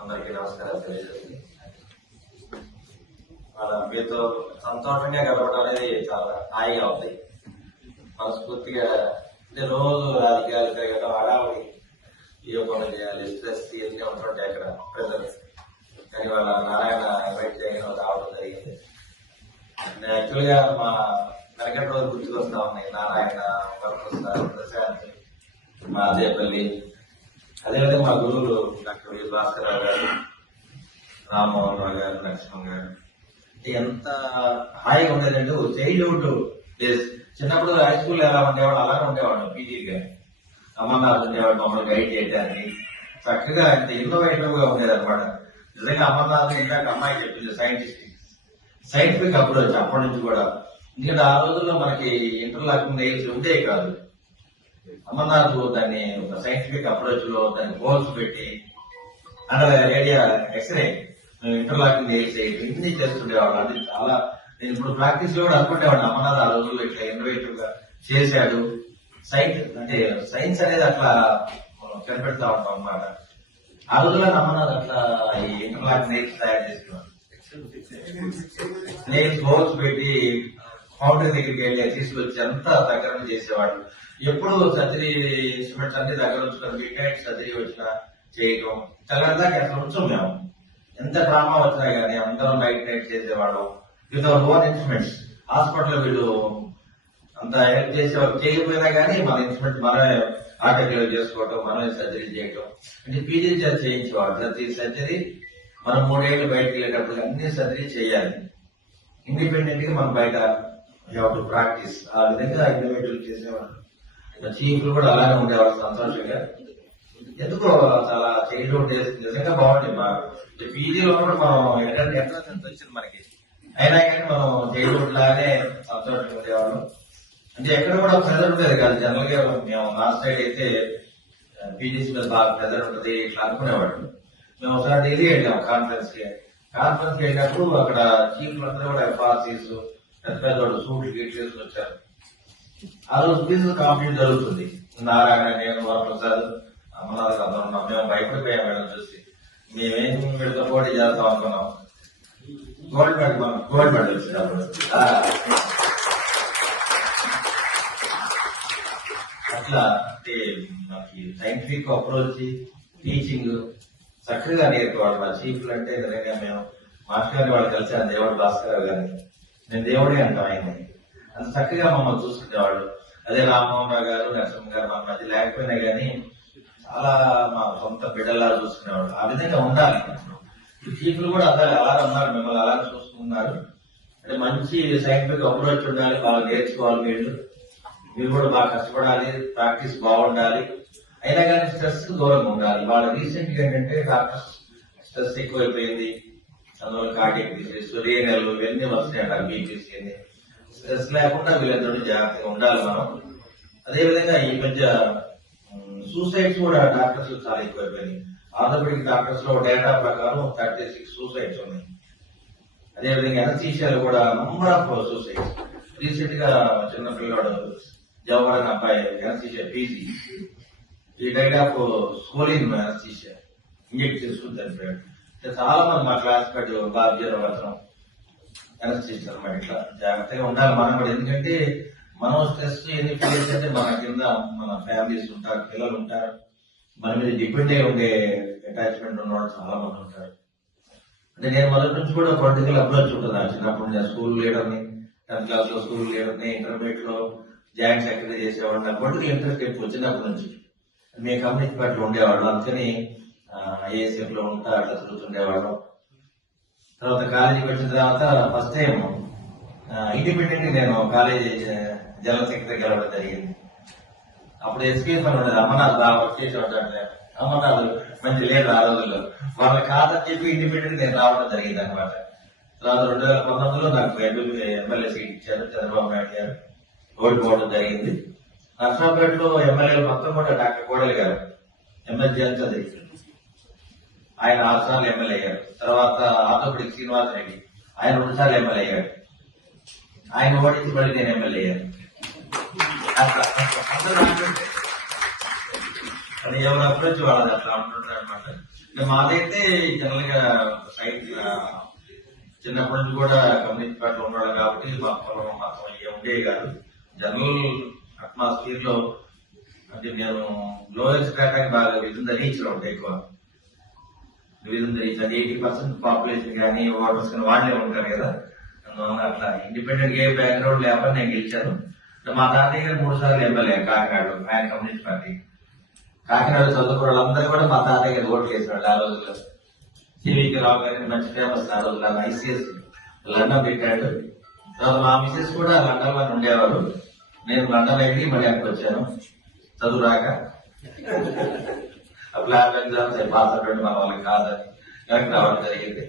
అందరికీ నమస్కారం తెలియజేస్తుంది. మీతో సంతోషంగా గడపడం అనేది చాలా హాయిగా ఉంది. మనస్ఫూర్తిగా అంటే రోజు రాజకీయాలు తిరగడం, హడావుడి, ఏ పనులు చేయాలి, స్ట్రెస్ ఇవన్నీ ఉంటుంటాయి అక్కడ ప్రజలు. కానీ వాళ్ళ నారాయణ ఇన్వైట్ చేయడం రావడం జరిగింది. యాక్చువల్గా మా వెనకటి రోజు గుర్తుకొస్తా ఉన్నాయి. నారాయణ, వరప్రసాద్, ప్రశాంత్, మా అదేపల్లి, అదేవిధంగా మా గురువులు డాక్టర్ వి భాస్కరరావు గారు, రామ్మోహన్ రావు గారు, లక్ష్మణ్ గారు. ఎంత హాయిగా ఉండేదంటే చైల్డ్హుడ్ డేస్. చిన్నప్పుడు హై స్కూల్ ఎలా ఉండేవాడు అలాగే ఉండేవాడు. పీజీగా అమర్నాథ్ ఉండేవాడు మమ్మల్ని గైడ్ చేయడానికి. చక్కగా ఇంత ఇన్నోవేటివ్ గా ఉండేది అనమాట. నిజంగా అమర్నాథ్ ఇందాక అమ్మాయి చెప్పింది సైంటిఫిక్ అప్రోచ్ అప్పటి నుంచి కూడా. ఎందుకంటే ఆ రోజుల్లో మనకి ఇంటర్లాకింగ్ నెయిల్స్ ఉండేవి కాదు. అమర్నాథ్ దాన్ని ఒక సైంటిఫిక్ అప్రోచ్ లో దాన్ని హోల్స్ పెట్టి అండర్ రేడియా ఎక్స్రే ఇంటర్లాకింగ్ నెయిల్స్ ఇన్ని చేస్తుండేవాడు. అది చాలా నేను ఇప్పుడు ప్రాక్టీస్ లో కూడా అనుకుంటేవాడు అమర్నాథ్ ఆ రోజుల్లో ఇట్లా ఇన్నోవేటివ్ గా చేశాడు. సైన్స్ అనేది అట్లా కనిపెడతా ఉంటాం అన్నమాట. ఆ రోజుల్లో అమర్నాథ్ అట్లా ఈ ఇంటర్లాకింగ్ నెయిల్స్ తయారు చేసేవాడు. నెయిల్స్ హోల్స్ పెట్టి ఫౌండరీ దగ్గరికి వెళ్ళి తీసుకొచ్చి అంతా దగ్గర చేసేవాడు. ఎప్పుడు సర్జరీ ఇన్స్ట్రుమెంట్స్ అన్ని దగ్గర ఉంచుకొని మిడ్ నైట్ సర్జరీ వచ్చినా చేయటం తెల్లందాక అట్లా ఉంచాం మేము. ఎంత డ్రామా వచ్చినా గానీ అందరం నైట్ చేసేవాళ్ళం with our own instruments. Hospital వీళ్ళు అంత హెల్ప్ చేసేవాళ్ళు. చేయకపోయినా గానీ మన ఇన్స్ట్రుమెంట్ మనమే ఆటోగ్లో చేసుకోవటం, మనమే సర్జరీ చేయటం. అంటే పీజీ చేయించేవాడు. ప్రతి సర్జరీ మనం 3 ఏళ్ళు బయటకు వెళ్ళేటప్పుడు అన్ని సర్జరీ చేయాలి. ఇండిపెండెంట్ గా మనం బయట ప్రాక్టీస్ ఆ విధంగా ఇండివిజువల్ చేసేవాళ్ళు. చీఫ్లు కూడా అలాగే ఉండేవాళ్ళు సంతోషంగా. ఎందుకో చాలా చైల్డ్హుడ్ డేస్ నిజంగా బాగుంటుంది. మా పీజీలో కూడా మనం ఎక్కడ వచ్చింది మనకి, అయినా కానీ మనం చైల్డ్హుడ్ లాగానే సంతోషంగా ఉండేవాళ్ళం. అంటే ఎక్కడ కూడా ప్రెజర్ ఉండేది కాదు. జనరల్ గా మేము లాస్ట్ సైడ్ అయితే పీజీసీ మీద బాగా ప్రెజర్ ఉంటుంది ఇట్లా అనుకునేవాడు. మేము ఒకసారి ఢిల్లీ వెళ్ళాం కాన్ఫరెన్స్ కి వెళ్ళినప్పుడు అక్కడ చీఫ్లు అందరూ కూడా ఎఫ్ఆర్సీస్ పెద్ద పెద్ద సూట్లు గీట్లు వేసుకుని వచ్చారు. ఆ రోజు బిజినెస్ కాంపిటీషన్ జరుగుతుంది. నారాయణ, నేను, వరప్రసాద్, అమర్నాథ్ అందరూ ఉన్నాం. మేము భయపడిపోయాం మేడం చూసి. మేమేం వీళ్ళతో పోటీ చేస్తాం అనుకున్నాం. గోల్డ్ మెడల్ వచ్చింది అప్పుడు. అట్లా అంటే మనకి సైంటిఫిక్ అప్రోచ్, టీచింగ్ చక్కగా నేర్పేవాడు. మా చీఫ్లు అంటే నిజంగా మేము మాస్టర్ గారిని వాళ్ళు కలిసాను, దేవుడు భాస్కరరావు గారిని. నేను దేవుడే అంటాం ఆయన్ని. అంత చక్కగా మమ్మల్ని చూసుకునేవాళ్ళు. అదే రామ్మోహన్ రావు గారు, నరసింహ గారు మన మధ్య లేకపోయినా గానీ చాలా మా సొంత బిడ్డలా చూసుకునేవాడు. ఆ విధంగా ఉండాలి. చీఫ్లు కూడా అలా ఉన్నారు, మిమ్మల్ని అలా చూసుకున్నారు. అంటే మంచి సైంటిఫిక్ అప్రోచ్ ఉండాలి, బాగా నేర్చుకోవాలి. మీరు కూడా బాగా కష్టపడాలి, ప్రాక్టీస్ బాగుండాలి. అయినా కానీ స్ట్రెస్ దూరంగా ఉండాలి. వాళ్ళ రీసెంట్ గా ఏంటంటే డాక్టర్స్ స్ట్రెస్ ఎక్కువైపోయింది, అందువల్ల కార్డియక్ డిసీజ్, రేనల్ ఇవన్నీ వస్తాయి అంటారు, బీపీసీ అన్ని. స్ట్రెస్ లేకుండా వీళ్ళందరూ జాగ్రత్తగా ఉండాలి మనం. అదేవిధంగా ఈ మధ్య సూసైడ్స్ కూడా డాక్టర్స్ చాలా ఎక్కువైపోయినాయి. ఆర్థోపెడిక్ డాక్టర్స్ లో డేటా ప్రకారం 36 సూసైడ్స్ ఉన్నాయి. అదేవిధంగా ఎనస్థీషియాలు కూడా నంబర్ ఆఫ్ సూసైడ్స్. రీసెంట్ గా చిన్న పిల్లవాడు జవహర్ అబ్బాయి ఎనస్థీషియా పీజీ, ఈ డైడ్ ఆఫ్ స్కోలిన్ ఎనస్థీషియా ఇంజెక్ట్ చేసుకుని చనిపోయాడు. చాలా మంది మా క్లాస్ కట్ బాధ్యతవసరం ఎనస్థీషియా అనమాట. ఇట్లా జాగ్రత్తగా ఉండాలి మనం కూడా. ఎందుకంటే మనం స్ట్రెస్ ఎన్ని ఫీల్ అంటే మన కింద మన ఫ్యామిలీస్ ఉంటారు, పిల్లలు ఉంటారు, మన మీద డిపెండ్ అయి ఉండే అటాచ్మెంట్ ఉన్నవాళ్ళు చాలా మంది ఉంటారు. అంటే నేను మొదటి నుంచి కూడా పొలిటికల్ అప్రోచ్ ఉంటుంది. చిన్నప్పుడు నేను స్కూల్ లీడర్ని, 10th క్లాస్ లో స్కూల్ లీడర్ని, ఇంటర్మీడియట్ లో జాయింట్ సెక్రటరీ చేసేవాడు. నాకు పొలిటికల్ ఇంట్రెస్ట్ ఎక్కువ చిన్నప్పటి నుంచి. మీ కమ్యూనిటీ పార్టీలో ఉండేవాళ్ళు, అందుకని ఏఎస్ఎఫ్ లో ఉంటా అట్లా తిరుగుతుండేవాళ్ళం. తర్వాత కాలేజీకి వచ్చిన తర్వాత ఫస్ట్ టైం ఇండిపెండెంట్ నేను కాలేజీ జనరల్ సెక్రటరీ గెలవడం జరిగింది. అప్పుడు ఎస్పీఎస్ అని ఉండేది. అమర్నాథ్ బాగా వర్క్ చేసేవాడు. అమర్నాథ్ మంచి లేదు ఆ రోజుల్లో. వాళ్ళ కాదని చెప్పి ఇండిపెండెంట్ నేను రావడం జరిగింది అనమాట. తర్వాత 2019లో నాకు ఎమ్మెల్యే సీట్ ఇచ్చారు చంద్రబాబు నాయుడు గారు. ఓడిపోవడం జరిగింది. నర్సరావుపేటలో ఎమ్మెల్యేలు మొత్తం కూడా డాక్టర్ కోడలి గారు ఎమ్మెల్యే అంతది, ఆయన 6 సార్లు ఎమ్మెల్యే అయ్యారు. తర్వాత ఆర్థోపెడిక్ శ్రీనివాస్ రెడ్డి, ఆయన 2 సార్లు ఎమ్మెల్యే అయ్యాడు. ఆయన ఓడించి మళ్ళీ నేను ఎమ్మెల్యే అయ్యాను. అది ఎవరి అప్రోచ్ వాళ్ళది అట్లా ఉంటుంటారు అనమాట. ఇంకా మాదైతే జనరల్ గా సైట్ చిన్నప్పటి నుంచి కూడా కమ్యూనిటీ పార్టీలో ఉన్నాడు కాబట్టి మా పొలం మాత్రం ఉండేవి కాదు. జనరల్ అట్మాస్ఫియర్ లో అంటే నేను లోయర్ స్ట్రాటాకి బాగా విదిన్ ద రీచ్ లో ఉంటాయి ఎక్కువ. విదిన్ ద రీచ్ అది 80% పాపులేషన్ కానీ ఓటర్స్ కానీ వాళ్ళే ఉంటారు కదా. అట్లా ఇండిపెండెంట్ ఏ బ్యాక్గ్రౌండ్ లేకపోతే నేను గెలిచాను. మా తాతయ్య గారు 3 సార్లు ఎమ్మెల్యే కాకినాడలో, ఆయన కమ్యూనిస్ట్ పార్టీ. కాకినాడ చదువుకున్న వాళ్ళందరూ కూడా మా తాతయ్య గారు ఓట్లు వేసేవాళ్ళు ఆ రోజుల్లో. సివికి రావు గారికి మంచి ఫేమస్ ఆ రోజుల్లో. ఐసీఎస్ లండన్ పెట్టాడు. తర్వాత మా మిసెస్ కూడా లండన్ లో ఉండేవారు. నేను లండన్ వెళ్ళి మళ్ళీ అక్కడికి వచ్చాను చదువు రాక. ప్లాన్ ఎగ్జామ్స్ పాస్ అవ్వండి మన వాళ్ళకి కాదని కరెక్ట్ రావడం జరిగింది.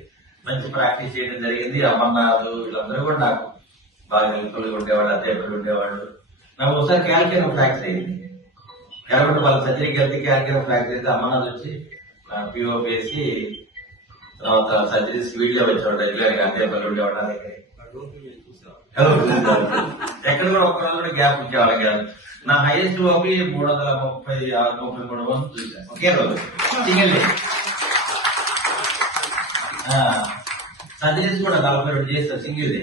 మంచి ప్రాక్టీస్ చేయడం జరిగింది. అమర్నాథ్ వీళ్ళందరూ కూడా నాకు బాగా హెల్ప్ఫుల్గా ఉండేవాళ్ళు, అధ్యాపకులు ఉండేవాళ్ళు. నాకు ఒకసారి క్యాల్కియం ఫ్రాక్చర్ అయింది. కాబట్టి వాళ్ళ సర్జరీకి వెళ్తే క్యాల్కియం ఫ్రాక్చర్ అయితే అమర్నాథ్ వచ్చి పిఓపి వేసి తర్వాత సర్జరీస్ వీడియో వచ్చేవాడు. రెగ్యులర్ గా అధ్యాపకులు ఉండేవాడు నా దగ్గర. ఎక్కడ కూడా ఒక్క రోజు కూడా గ్యాప్ ఉంచేవాళ్ళకి కాదు. నా హైయెస్ట్ ఓపి 336-33 మంది చూశాను ఒకే రోజు సింగిల్. సర్జరీస్ కూడా 42 చేస్తారు సింగిల్ డే.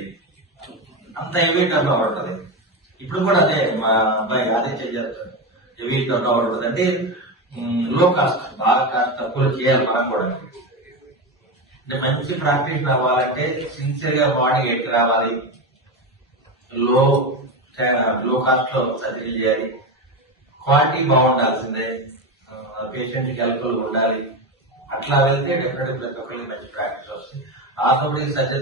అంత హెవీ టర్న్ ఓవర్ ఉంటుంది. ఇప్పుడు కూడా అదే మా అబ్బాయి అదే చేస్తారు. హెవీ టర్న్ ఓవర్ ఉంటుంది. అంటే లో కాస్ట్, బాగా కాస్ట్ తక్కువ చేయాలి మనం కూడా. అంటే మంచి ప్రాక్టీస్ అవ్వాలంటే సిన్సియర్ గా బాడీ ఎక్కి రావాలి. లో కాస్ట్ లో సర్జరీ చేయాలి. క్వాలిటీ బాగుండాల్సిందే. పేషెంట్ కి హెల్ప్ఫుల్ ఉండాలి. అట్లా వెళ్తే డెఫినెట్ ప్రతి ఒక్కరికి మంచి ప్రాక్టీస్ వస్తుంది. Orthopaedic surgeon